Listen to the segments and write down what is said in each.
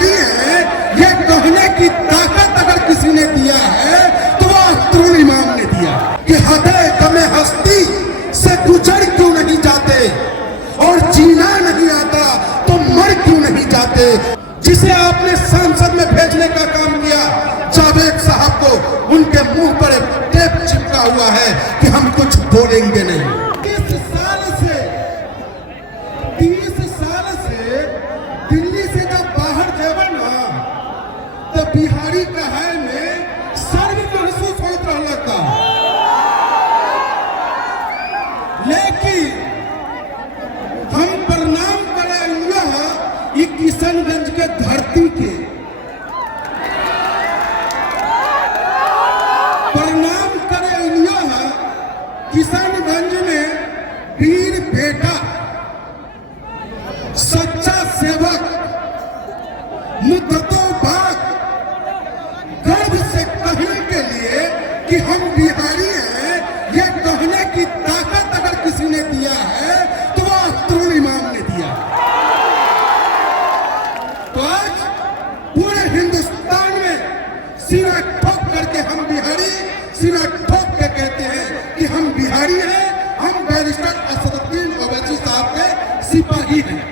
बिहारी हैं ये कहने की ताकत अगर किसी ने दिया है तो वो अख्तरुल इमाम ने दिया कि हदे दमे हस्ती से गुजर क्यों नहीं जाते और जीना नहीं आता तो मर क्यों नहीं जाते। जिसे आपने संसद में भेजने का काम किया जावेद साहब को, उनके मुंह पर एक टेप चिपका हुआ है कि हम कुछ बोलेंगे नहीं। 30 साल से दिल्ली से जब बाहर जेबा ना तो बिहारी कहे में सर्व महसूस होत रहला का, लेकिन हम प्रणाम करे ई किशनगंज के धरती के प्रणाम करे किशनगंज में वीर बेटा सच्चा सेवक मुद्दतों बात गर्व से कहने के लिए कि हम बिहारी हैं ये कहने की ताकत अगर किसी ने दिया है तो वो अख्तरुल इमाम ने दिया। तो आज पूरे हिंदुस्तान में सिरा ठोक करके हम बिहारी सिरा ठोक के कहते हैं कि हम बिहारी हैं, हम बैरिस्टर असदुद्दीन ओवैसी साहब के सिपाही हैं।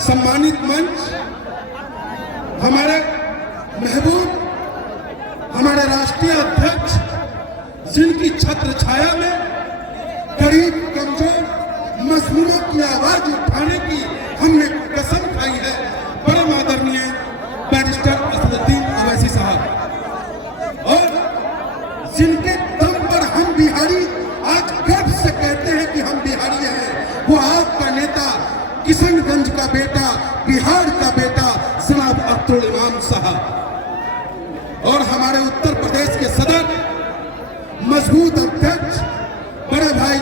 सम्मानित मंच हमारे महबूब हमारे राष्ट्रीय अध्यक्ष जिनकी छत्र छाया में गरीब कमजोर मजलूमों की आवाज उठाने की हमने कसम खाई है, परम आदरणीय बैरिस्टर असदुद्दीन ओवैसी साहब, और जिनके दम पर हम बिहारी आज गर्व से कहते हैं कि हम बिहारी हैं, वो आपका नेता किशनगंज का बेटा बिहार का बेटा जनाब अख्तरुल इमाम साहब, और हमारे उत्तर प्रदेश के सदर मजबूत अध्यक्ष बड़े भाई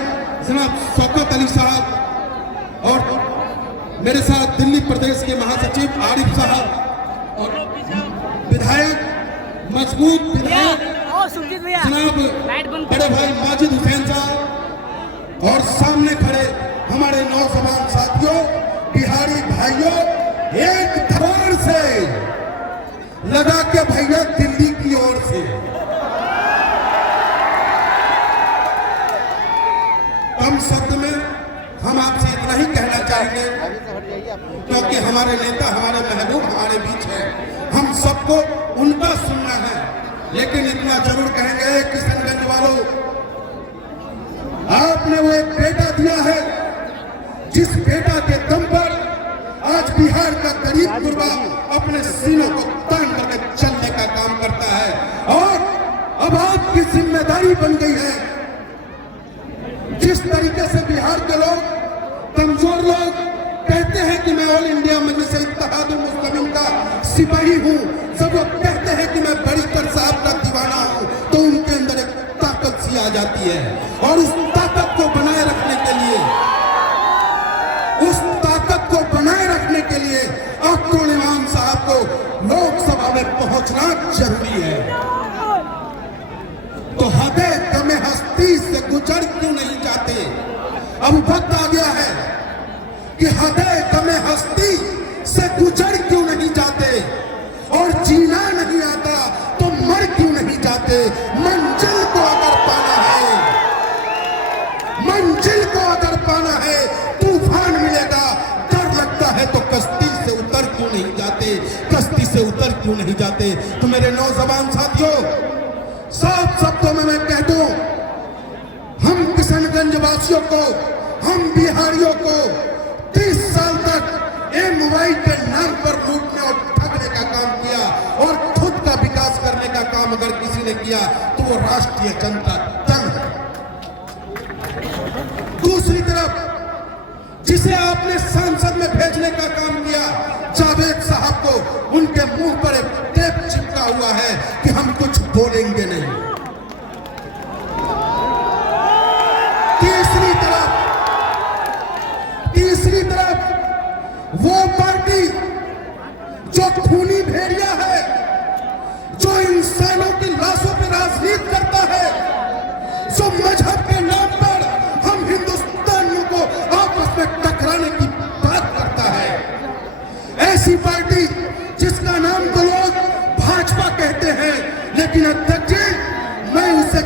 जनाब शौकत अली साहब, और मेरे साथ दिल्ली प्रदेश के महासचिव आरिफ साहब, और विधायक मजबूत विधायक जनाब बड़े भाई माजिद हुसैन साहब, और सामने खड़े हमारे नौजवान साथियों बिहारी भाइयों, एक धोर से लगा के भैया दिल्ली की ओर से कम शब्द में हम आपसे इतना ही कहना चाहेंगे, क्योंकि हमारे नेता हमारे महबूब हमारे बीच है, हम सबको उनका सुनना है, लेकिन इतना जरूर कहेंगे किशनगंज वालों, आपने वो एक बेटा दिया है जिस बेटा के दम पर आज बिहार का गरीब गुरबा अपने सीनों को तान करके चलने का काम करता है, और अब आपकी जिम्मेदारी बन गई है। जिस तरीके से बिहार के लोग कमजोर लोग कहते हैं कि मैं ऑल इंडिया मजलिस इत्तेहादुल मुस्लिमीन का सिपाही हूं, सब वो कहते हैं कि मैं बैरिस्टर साहब का दीवाना हूं, तो उनके अंदर एक ताकत सी आ जाती है, और उस ताकत को बनाए रखने के लिए अख्तरुल इमाम साहब को लोकसभा में पहुंचना जरूरी है। तो हदे दमे हस्ती से गुजर क्यों नहीं जाते, अब वक्त आ गया है कि हदे दमे हस्ती से गुजर क्यों नहीं जाते और जीना नहीं आता तो मर क्यों नहीं जाते। मंजिल को अगर पाना है, मंजिल को अगर पाना है, तूफान मिलेगा, डर लगता है तो कश्ती से उतर क्यों नहीं जाते, कश्ती से उतर क्यों नहीं जाते। तो मेरे नौजवान साथियों, साफ शब्दों में मैं कह दूं, हम किशनगंज वासियों को, हम बिहारियों को 30 साल तक MY के नाम पर लूटने और ठगने का काम किया, और खुद का विकास करने का काम अगर किसी ने किया तो वो राष्ट्रीय जनता दल है। दूसरी तरफ जिसे आपने संसद में भेजने का काम किया जावेद साहब को, उनके मुंह पर एक टेप चिपका हुआ है कि हम कुछ बोलेंगे नहीं। तीसरी तरफ वो पार्टी जो खूनी भेड़िया है, जो इंसानों की लाशों पर राजनीति करता है, जो मजहब के नाम पर हम हिंदुस्तानियों को आपस में टकरा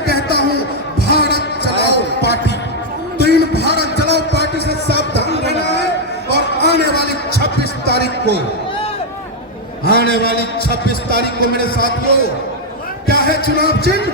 कहता हूं भारत चलाओ पार्टी। तो इन भारत चलाओ पार्टी से सावधान रहना है। और आने वाली 26 तारीख को मेरे साथियों क्या है चुनाव चिन्ह?